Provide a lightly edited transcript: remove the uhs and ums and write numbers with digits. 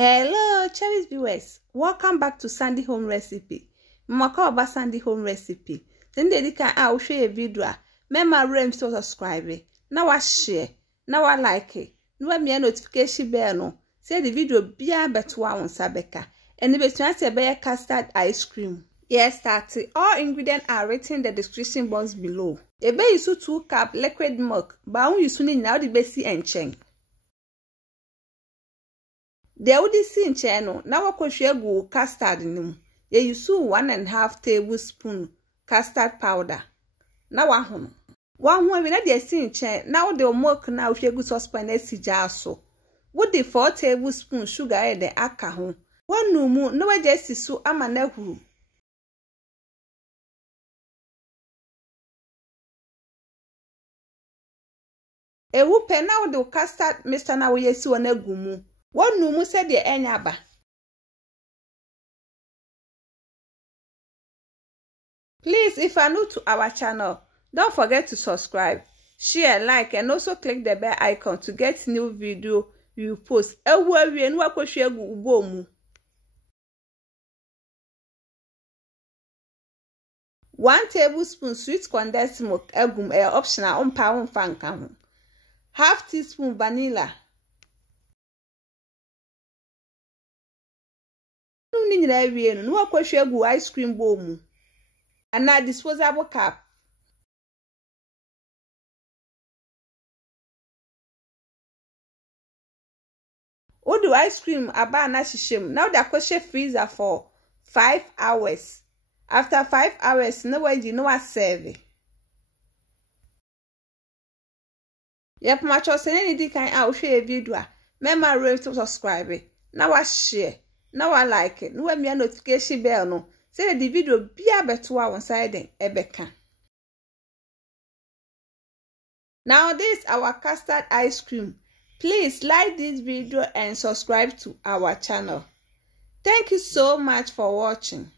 Hello, cherished viewers. Welcome back to Sandy Home Recipe. Mwaka oba Sandy Home Recipe. Tende dika a share a video. Mema rem to subscribe. Na wa share. Na wa like. Na mi notification bell no. Say the video bia betwa on sabeka. And the betwa se be custard ice cream. Yes, started. All ingredients are written in the description box below. Ebe isu 2 cup liquid milk. Ba un isu ni now the besi enchen. The udi si ncheno na wakohwe gu custard nim. Ye use 1.5 tablespoon custard powder. Na wahono. Waho we na de si nchen na wo de milk na wohwe gu saucepan esija so. Wo de 4 tablespoon sugar e de aka ho. Wonu mu na waje sisu ama na huru. Ewu pe na wo de custard mixture na wo yesi wona gumu. One no said the enyaba. Please, if you are new to our channel, don't forget to subscribe, share, like, and also click the bell icon to get new video you post. 1 tablespoon sweet condensed milk egum optional umpa umfanka. 1/2 teaspoon vanilla. Ni nyina wie no wakwahwe gu ice cream bowl mu ana disposable cup. Odu ice cream aba na hihiem na oda kwahwe freezer for 5 hours. After 5 hours no waji no wa serve. Yep, ma cho se ni di kan a wo hwe video a mema rate to subscribe na wa share. Now I like it. No me notification bell no. Say the video bia betwa on side ebeka. Now this our custard ice cream. Please like this video and subscribe to our channel. Thank you so much for watching.